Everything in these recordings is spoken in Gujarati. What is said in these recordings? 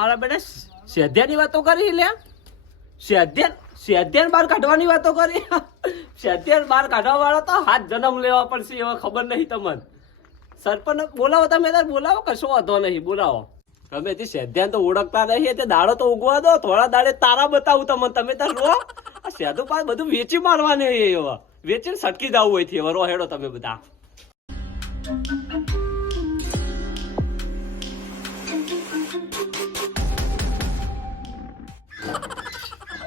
મારા બેટા સેધ્યાની વાતો કરી લે. સેધ્યાન સેધ્યાન બહાર કાઢવાની વાતો કરી. સેધ્યાન બહાર કાઢવા વાળા તો હાથ જન્મ લેવા પડશે એવા ખબર નહીં તમને. સરપંચ બોલાવો તમે તાર બોલાવો કશો વાંધો નહીં, બોલાવો. તમે તે સેધ્યાન તો ઓળખતા નહીં તે દાડો તો ઉગવા દો, થોડા દાડે તારા બતાવું તમને, તમે તાર રો. આ સેધુ બધું વેચી મારવાની એવા. વેચીને સટકી જવું હોયથી રો હેડો તમે બધા.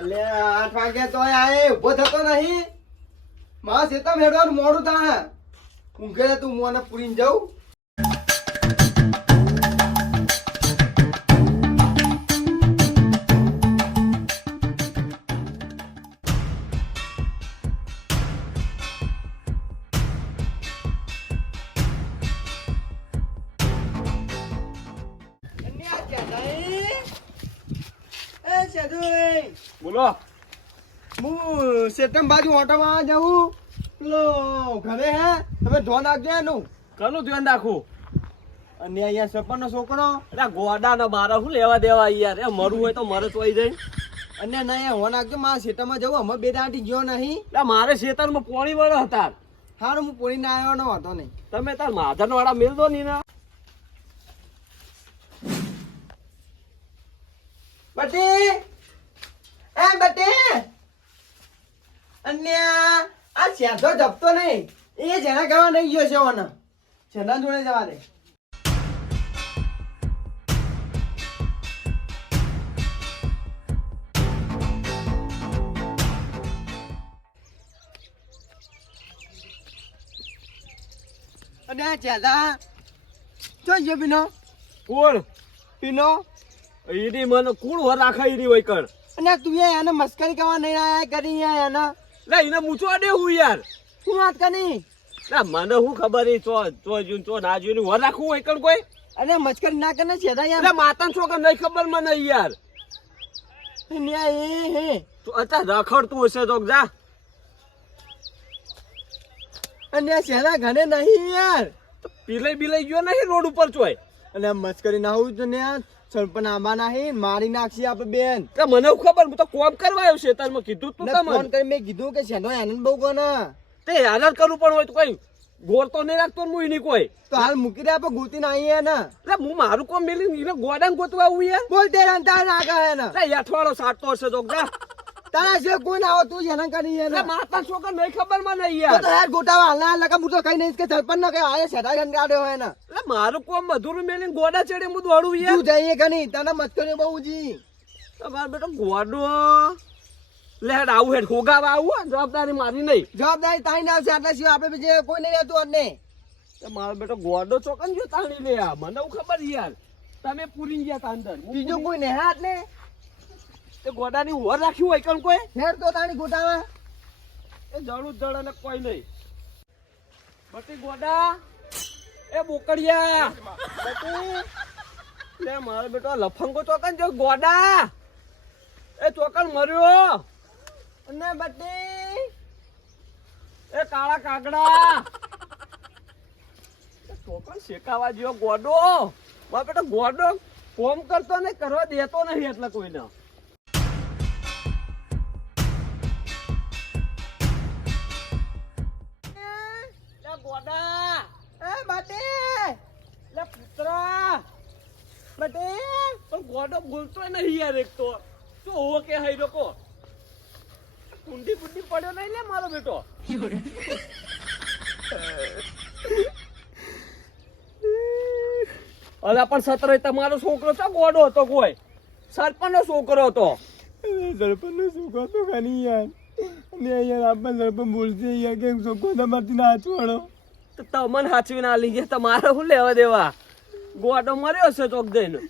એટલે આઠ વાગે તો આય ઊભો થતો નહીં. મારા સેતા હેડવાનું મોડું થાય. ઊંઘે તું મોને પૂરીને જાઉં. બોલો. હું સેટમ બાજુ ઓટોમાં જાઉં. પેલો ઘરે હે તમે ધોન નાખજો એનું. કનું ધ્યાન રાખું? અને અહીંયા સરપંચનો છોકરો. અરે ગોડા ના મારા શું લેવા દેવા યાર? એ મરવું હોય તો મરે તો આવી જાય. અને ના અહીંયા હો નાખજો મારા સેતરમાં જવું અમે બે દાંટી ગયો નહીં. એટલે મારે સેતરમાં પોણી વળે હતા. હારું હું પોણીને આવ્યો નહોતો નહીં. તમે તાર માધન વાળા મેળ દો ની ના બટી એ બટી અને શેઠો જપતો નહીં. એ જેના કહેવા નહીં ગયો છે ઓના. જેના જોડે જવા દે. અને ચેલા જો જો પીનો? કોણ? પીનો? ઈડી મને કુણ વર રાખા ઈડી હોય કણ અને તું એને મસ્કરી કરવા નહીં આયા કરી આયા એને લે એને મૂછવા દે હું યાર. શું વાત કરી? લે મને શું ખબર એ ચો ચો જૂન ચો ના જૂન વર રાખવું હોય કણ કોઈ? અરે મચકર ના કરે છે યાર. માતન છોકર નહીં ખબર મને યાર. ન્યા એ હે. તું અત્યારે રખડતું હશે તો જા. અને શેરા ઘણે ઘરે નહીં યાર. પીલાઈ બિલાઈ ગયો નહીં રોડ ઉપર ચોય? અને મસ્કરી ના હોવું તો ને સરપંચ આંબા નહીં મારી નાખશી આપણે બેન. કે મને ખબર હું તો કોમ કરવા આવ્યો છે તારમાં કીધું તું ને તમને. ફોન કરી મેં કીધું કે આનંદ બહુ કોને. તે હેરાન કરવું પણ હોય તો કોઈ ગોળ તો નહીં રાખતો ને હું કોઈ. તો હાલ મૂકી દે આપણે ગોતીને આવીએ ને એટલે હું મારું કોમ મેલી એને ગોડાને ગોતવા આવું યાર. બોલ તે રંતા ના ને એટલે યાઠવાડો સાટતો હશે તો તારા છે કોઈ ના આવો તું જેના કરી ને માતા છોકર નહીં ખબર મને તો યાર. તો યાર ગોટાવા હાલના લગા હું તો કઈ નહીં કે સરપંચ ના કઈ આયા છેડા ગંડાડ્યો હોય ને મારું કોમ મધુર મેલીને ગોડા ચડે હું દોડું યાર. તું જઈએ ઘણી તને મસ્કરી બહુ જી તમાર બેટો ગોડો. લે હેડ આવું હેડ ખોગાવા આવું જવાબદારી મારી નહીં. જવાબદારી તારી ના આવશે આટલા સિવાય આપણે બીજે કોઈ નહીં રહેતું અને. મારો બેટો ગોડો ચોકન જો તાણી લે આ મને ખબર યાર. તમે પૂરી ગયા તા અંદર. બીજો કોઈ નહીં હા એટલે. તે ગોડાની હોર રાખ્યું હોય કણ કોઈ? હેર તો તાણી ગોટાવા એ જળું જડ અને કોઈ નહીં. બટી ગોડા. એ બોકડિયા. બટી લે મારો બેટો લફંગો ચોકન જો ગોડા. એ ચોકન મર્યો. અને બટી એ કાળા કાગડા. ચોકન શેકાવા જેવો ગોડો. મારો બેટો ગોડો કોમ કરતો ને કરવા દેતો નહીં એટલે કોઈને. ગોડો બોલતો નહીં યાર એક તો. શું હોવો કે હઈ લોકો? કુંડી કુંડી પડ્યો નહીં લે મારો બેટો? અલા પણ સતરે તમારો છોકરો તો ગોડો હતો કોઈ? સરપંચનો છોકરો હતો. સરપંચ નો છોકરો તો ઘણી યાર? અને યાર આપણે સરપંચ બોલશે યાર કે છોકરો તમારથી ના તો તમને હાચવી ના ગયા તમારે શું લેવા દેવા? ગોડો મર્યો છે ચોક જઈને.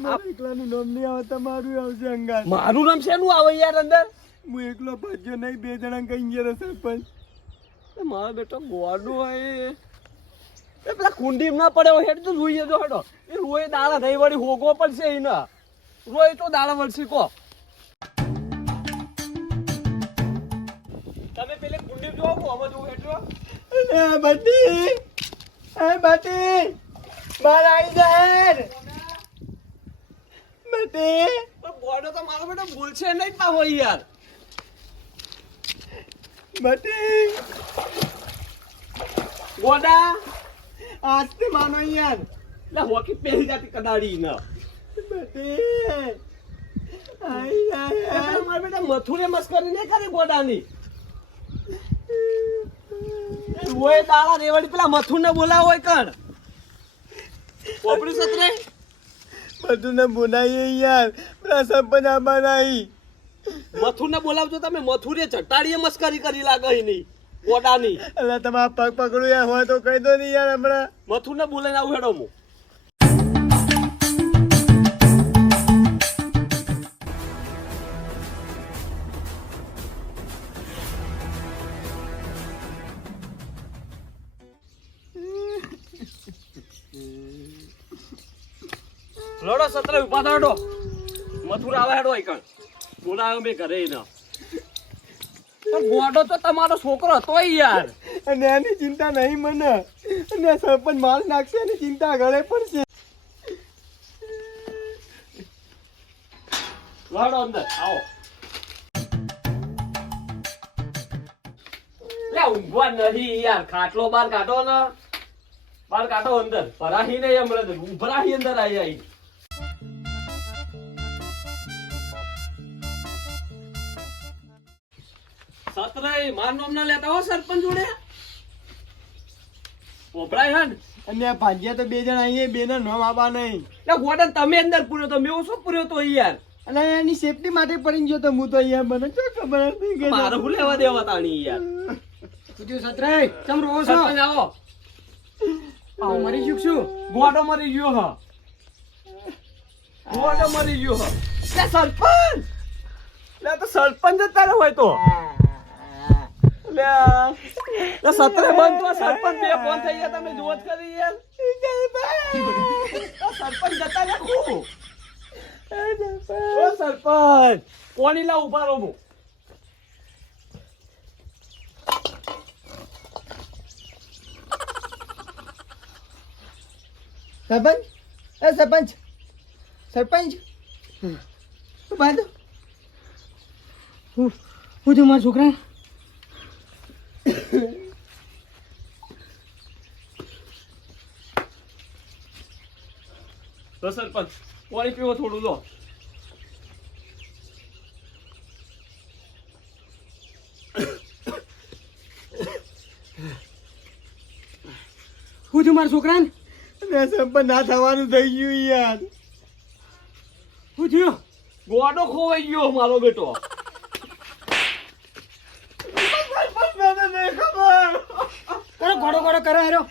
નામ આવે તમારું આવશે અંગાર મારું નામ શેનું આવે યાર અંદર? હું એકલો ભજ્યો નહીં બે જણા કઈ ગયા સરપંચ. મારો બેટો ગોડું હોય એ. પેલા કુંડી ના પડે હેડ તો જોઈએ તો હેડો. એ રોય દાળા નહીં વળી હોગો પડશે એને. રોય તો દાળા વળશે કો. તમે પેલે કુંડી જોવો અમે જોવું હેડો. એ બટી. એ બટી. બાર આવી જાય બટે બોર્ડો તો મારો બેટો બોલશે નહીં પાહો યાર. બટે ગોડા આજ તે માનો યાર. લે હોકી પહેરી જાતી કદાડી ન. બટે મારા બેટા મથુરે મસ્કરી નહીં કરે ગોડાની ઓય દાડા રેવાડી પેલા મથુરને બોલાવો હોય કણ. ઓપડી સતરે બધું ને બોલાઈએ યાર. પેલા સરપંચ આબા નહીં મથુરને બોલાવજો તમે. મથુરે ચટાડીએ મસ્કરી કરી લાગે નહીં ગોડાની એટલે તમારા પગ પકડું યાર હોય તો કહી દો ને યાર હમણાં. મથુરને બોલાઈને આવું હેડો હું. લડો સત્ર ઊભા થા મથુરા આવે હેડો એકણ બોલાયો મેં ઘરે એને. પણ ગોડો તો તમારો છોકરો હતો યાર. અને એની ચિંતા નહીં મને. અને સરપંચ માર નાખશે એની ચિંતા ઘરે પડશે. લડો અંદર આવો. ઊંઘવા નહીં યાર. ખાટલો બાર કાઢો ને. બાર કાઢો અંદર. ભરાહી નહીં હમણાં ઉભરાહી અંદર આવી આવી સતરાય માર નામ ના લેતા હો સરપંચ જોડે? ઓપરાય હન? અને ભાગ્યા તો બે જણા અહીંયા બે ના નામ નહીં. લે ગોડન તમે અંદર પૂર્યો તો મેં શું પૂર્યો તો યાર અને એની સેફટી માટે પડી ગયો તો હું તો અહીંયા મને શું ખબર હતી કે મારે હું લેવા દેવા તાણી યાર સત્રાય ચમ રો સરપંચ આવો. આવો મરી ગયું શું ગોડો મરી ગયો હ. ગોડો મરી ગયો હ. લે સરપંચ! લે તો સરપંચ જ તારે હોય તો. લે. સત્રે બંધ તો સરપંચ બે ફોન થઈ ગયા તમે જોત કરી યાર. સરપંચ જતા ઓ સરપંચ કોની લા ઊભા રહો હું? સરપંચ એ સરપંચ સરપંચ. બાંધો હું હું છું મારા છોકરા? તો સરપંચ પાણી પીવો થોડું લો. હું છું મારા છોકરા સરપંચ ના થવાનું થઈ ગયું યાર. હું થયું ગોડો ખોવાઈ ગયો મારો બેટો. ગોડો કરો હેરો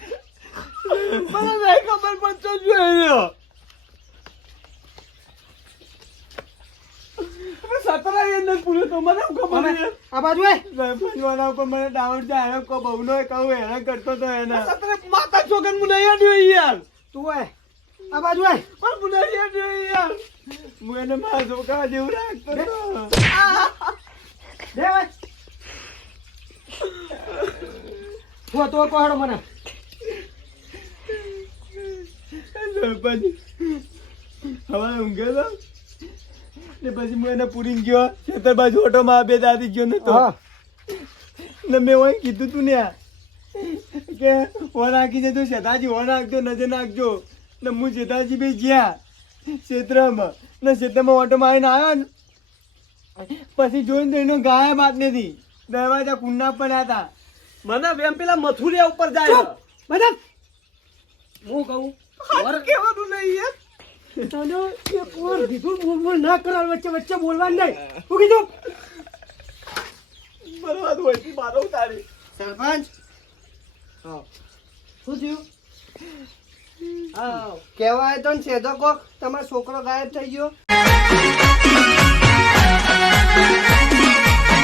મને નહીં ખબર પડતો જ રહ્યો સતરા અંદર પૂરો તો મને ખબર આ બાજુ એ. વાળા ઉપર મને ડાઉટ છે. હેરો કો બહુનો કહું હેરાન કરતો તો એને. સતરે માતા ચોગન મને નહીં અડ્યો યાર. તું એ આ બાજુ એ. પણ મને નહીં અડ્યો યાર? હું એને મારા છોકરા જેવું રાખતો તો. દે ભાઈ હું તો કોહડો મને. સરપંચ હવે ઊંઘે તો ને પછી હું એને પૂરી ગયો. ખેતર બાજુ ઓટો માં બે દાદી ગયો નતો ને મેં ઓય કીધું તું ને કે હો નાખી દેજો શેતાજી હો નાખજો નજર નાખજો. ને હું શેતાજી બી ગયા ક્ષેત્રમાં. ને ક્ષેત્રમાં ઓટો મારીને આવ્યો ને. પછી જોઈને તો એનો ગાયબ આજ નથી. દરવાજા કુંડા પડ્યા હતા. મને બેન પેલા મથુરિયા ઉપર જાય મેડમ હું કહું? મારે કહેવાનું નહીં યાર તને એક વાર કીધું બોલ બોલ ના કરાવ વચ્ચે વચ્ચે બોલવાનું નહીં. હું કીધું? બરબાદ હોય છે મારો તારી. સરપંચ? શું થયું? કહેવાય તો ને સેધો કોક. તમારો છોકરો ગાયબ થઈ ગયો.